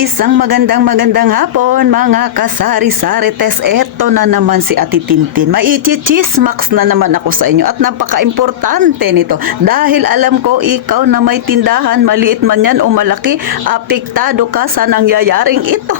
Isang magandang hapon mga kasari-sarites. Eto na naman si Ate Tintin. May i-chismax na naman ako sa inyo at napaka-importante nito. Dahil alam ko ikaw na may tindahan, maliit man yan o malaki, apektado ka sa nangyayaring ito.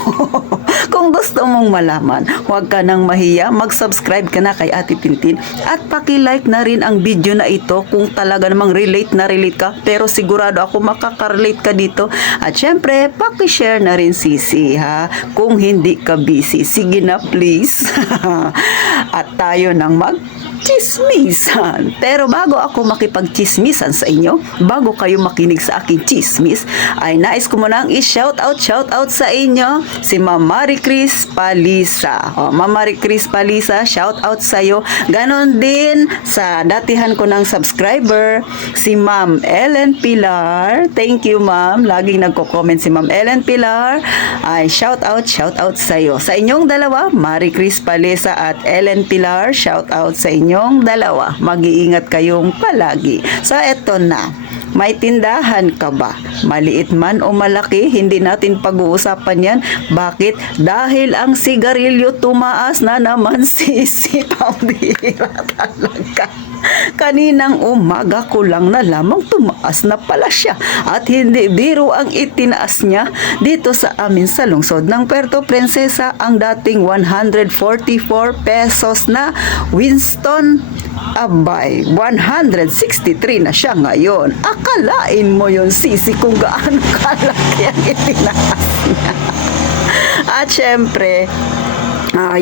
Kung gusto mong malaman, huwag ka nang mahiya, mag-subscribe ka na kay Ate Tintin at paki-like na rin ang video na ito kung talaga namang relate ka, pero sigurado ako makaka-relate ka dito. At syempre, paki-share na rin sisi ha, kung hindi ka busy. Sige na please. At tayo nang chismisan. Pero bago ako makipag-chismisan sa inyo, bago kayo makinig sa aking chismis, ay nais ko munang shout out sa inyo si Ma'am Marie Chris Palisa. Ma'am Marie Chris Palisa, shout out sa iyo. Ganon din sa datihan ko ng subscriber, si Ma'am Ellen Pilar. Thank you ma'am. Laging nagko-comment si Ma'am Ellen Pilar. Ay shout out sa iyo. Sa inyong dalawa, Marie Chris Palisa at Ellen Pilar, shout out sa inyong dalawa. Mag-iingat kayong palagi. So eto na, may tindahan ka ba? Maliit man o malaki, hindi natin pag-uusapan yan. Bakit? Dahil ang sigarilyo tumaas na naman, sisi. Pambira talaga. Kaninang umaga ko lang na lamang tumaas na pala siya. At hindi biro ang itinaas niya dito sa amin sa lungsod ng Puerto Princesa. Ang dating 144 pesos na Winston, abay, 163 na siya ngayon. Akalain mo yun, sisi, kung gaano kalaki ang itinaas niya. At syempre,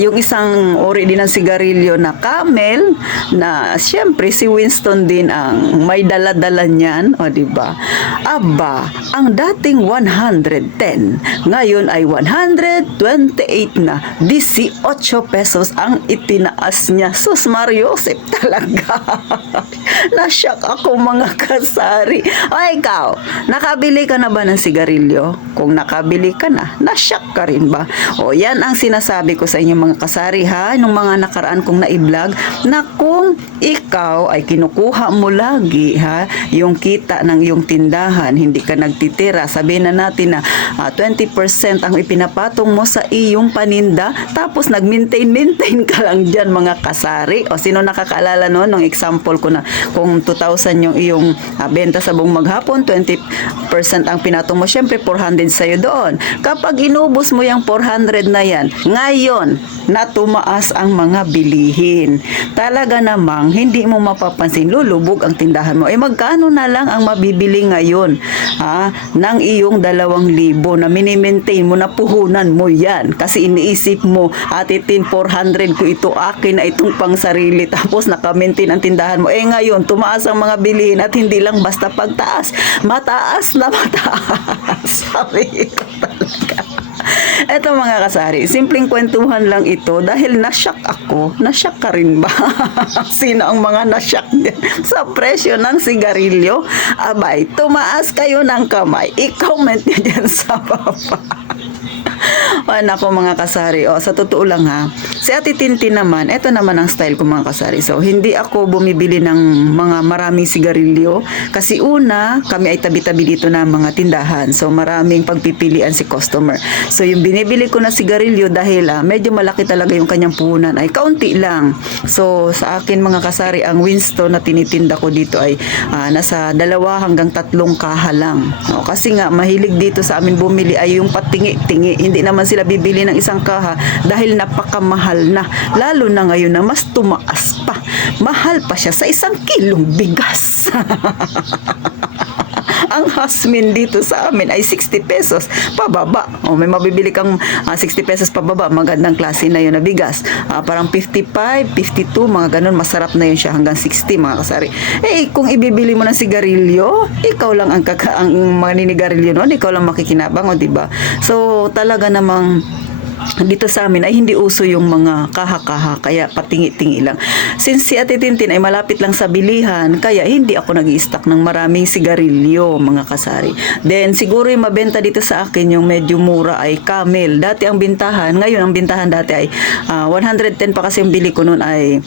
yung isang ori din ng sigarilyo na Camel, na siyempre si Winston din ang may dala-dala niyan, o diba? Aba, ang dating 110, ngayon ay 128 na, 18 pesos ang itinaas niya. Sus Mariosep talaga. Nasyak ako mga kasari. O ikaw, nakabili ka na ba ng sigarilyo? Kung nakabili ka na, nasyak ka rin ba? O yan ang sinasabi ko sa inyong mga kasari ha, nung mga nakaraan kong na-vlog, na kung ikaw ay kinukuha mo lagi ha, yung kita ng iyong tindahan, hindi ka nagtitira, sabihin na natin na 20% ang ipinapatong mo sa iyong paninda, tapos nag-maintain ka lang dyan mga kasari. O sino nakakaalala noon, nung example ko na kung 2,000 yung iyong benta sa buong maghapon, 20% ang pinatong mo, syempre 400 sa'yo doon. Kapag inubos mo yung 400 na yan, ngayon na tumaas ang mga bilihin, talaga namang hindi mo mapapansin, lulubog ang tindahan mo. Magkano na lang ang mabibili ngayon ng iyong 2,000 na minimaintain mo, na puhunan mo yan kasi iniisip mo, atitin 400 ko ito, akin na itong pang sarili, tapos nakamaintain ang tindahan mo. Ngayon tumaas ang mga bilihin at hindi lang basta pagtaas, mataas na mataas. Sabi ko talaga. Eto mga kasari, simpleng kwentuhan lang ito dahil nasyak ako. Nasyak ka rin ba? Sino ang mga nasyak din sa presyo ng sigarilyo? Abay, tumaas kayo ng kamay. I-comment nyo dyan sa baba. Nako mga kasari, sa totoo lang ha, si Ate Tintin naman, eto naman ang style ko mga kasari. So hindi ako bumibili ng mga maraming sigarilyo kasi una, kami ay tabi-tabi dito na mga tindahan, so maraming pagpipilian si customer. So yung binibili ko na sigarilyo, dahil medyo malaki talaga yung kanyang puhunan, ay kaunti lang. So sa akin mga kasari, ang Winston na tinitinda ko dito ay nasa 2 hanggang 3 kaha lang. Kasi nga mahilig dito sa amin bumili ay yung patingi-tingi, hindi naman sila bibili ng isang kaha dahil napakamahal na, lalo na ngayon na mas tumaas pa, mahal pa siya sa 1 kilong bigas. Ang hasmin dito sa amin ay 60 pesos pababa. May mabibili kang 60 pesos pababa, magandang klase na yun na bigas, parang 55, 52, mga ganun, masarap na yun siya, hanggang 60 mga kasari. Kung ibibili mo ng sigarilyo, ikaw lang ang maninigarilyo noon, ikaw lang makikinabang, diba? So talaga namang dito sa amin ay hindi uso yung mga kaha-kaha, kaya patingi-tingi lang. Since si Ate Tintin ay malapit lang sa bilihan, kaya hindi ako nag-i-stock ng maraming sigarilyo mga kasari. Then siguro yung mabenta dito sa akin yung medyo mura ay Camel. Dati ang bintahan, ngayon ang bintahan dati ay 110 pa, kasi yung bili ko noon ay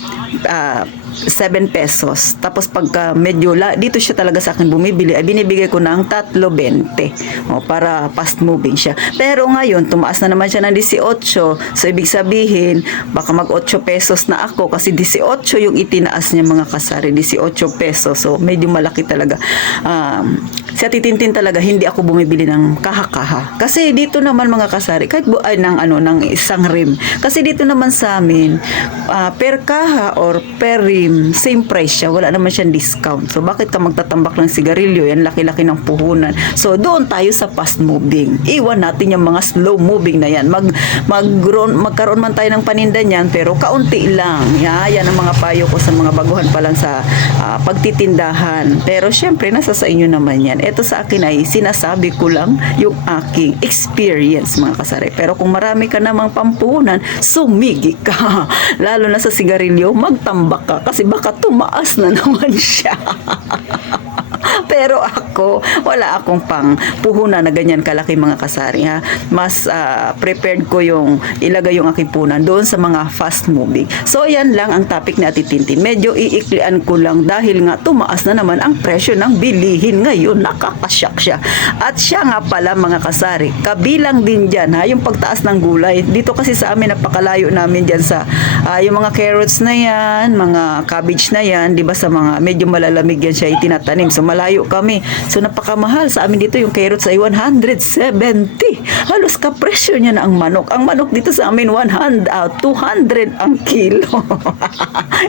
7 pesos. Tapos pagka medyo dito siya talaga sa akin bumibili, ay binibigay ko ng 3.20 para fast moving siya. Pero ngayon, tumaas na naman siya ng 18. So, ibig sabihin, baka mag 8 pesos na ako kasi 18 yung itinaas niya mga kasari. 18 pesos. So, medyo malaki talaga. Sa titintin talaga, hindi ako bumibili ng kaha-kaha. Kasi dito naman mga kasari, kahit ng isang rim. Kasi dito naman sa amin, per kaha or per rim, same price siya. Wala naman siyang discount. So, bakit ka magtatambak ng sigarilyo? Yan, laki-laki ng puhunan. So, doon tayo sa fast moving. Iwan natin yung mga slow moving na yan. Magkaroon man tayo ng paninda niyan, pero kaunti lang. Yan ang mga payo ko sa mga baguhan pa lang sa pagtitindahan. Pero, syempre, nasa sa inyo naman yan. Ito sa akin ay sinasabi ko lang yung aking experience, mga kasari. Pero kung marami ka namang pampuhunan, sumigi ka. Lalo na sa sigarilyo, magtambak ka kasi baka tumaas na naman siya. Pero ako, wala akong pang puhunan na ganyan kalaki mga kasari. Mas prepared ko yung ilagay yung aking punan doon sa mga fast moving. So yan lang ang topic ni Ate Tintin. Medyo iiklian ko lang dahil nga tumaas na naman ang presyo ng bilihin ngayon. Nakakasyak siya. At siya nga pala mga kasari, kabilang din dyan yung pagtaas ng gulay. Dito kasi sa amin napakalayo namin dyan sa yung mga carrots na yan, mga cabbage na yan, di ba sa mga medyo malalamig yan siya itinatanim. So malayo kami. So napakamahal sa amin dito yung carrots ay 170. Halos kapresyo niya na ang manok. Ang manok dito sa amin 200 ang kilo.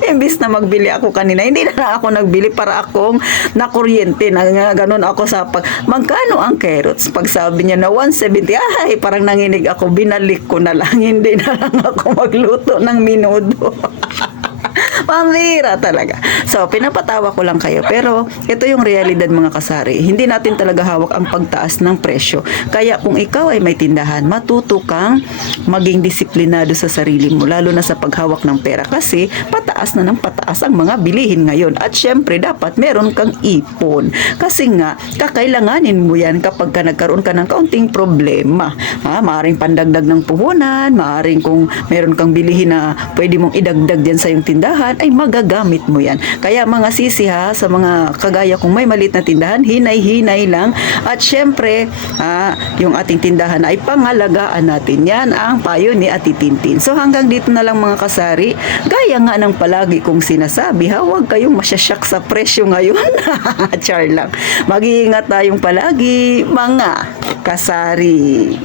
Imbis na magbili ako kanina, hindi na ako nagbili para akong nakuryente na ganun ako sa magkano ang carrots? Pag sabi niya na 170, ay parang nanginig ako, binalik ko na lang. Hindi na lang ako magluto ng minudo. Pambira talaga. So, pinapatawa ko lang kayo. Pero, ito yung realidad mga kasari. Hindi natin talaga hawak ang pagtaas ng presyo. Kaya, kung ikaw ay may tindahan, matuto kang maging disiplinado sa sarili mo. Lalo na sa paghawak ng pera. Kasi, pataas na ng pataas ang mga bilihin ngayon. At syempre, dapat meron kang ipon. Kasi nga, kakailanganin mo yan kapag ka nagkaroon ka ng kaunting problema. Maaring pandagdag ng puhunan, maaring kung meron kang bilihin na pwede mong idagdag dyan sa iyong tindahan, ay magagamit mo yan. Kaya mga sisi sa mga kagaya kung may maliit na tindahan, hinay-hinay lang. At syempre, yung ating tindahan ay pangalagaan natin. Yan ang payo ni Ate Tintin. So hanggang dito na lang mga kasari. Gaya nga ng palagi kong sinasabi, huwag kayong masyasyak sa presyo ngayon. Char lang. Mag-iingat tayong palagi, mga kasari.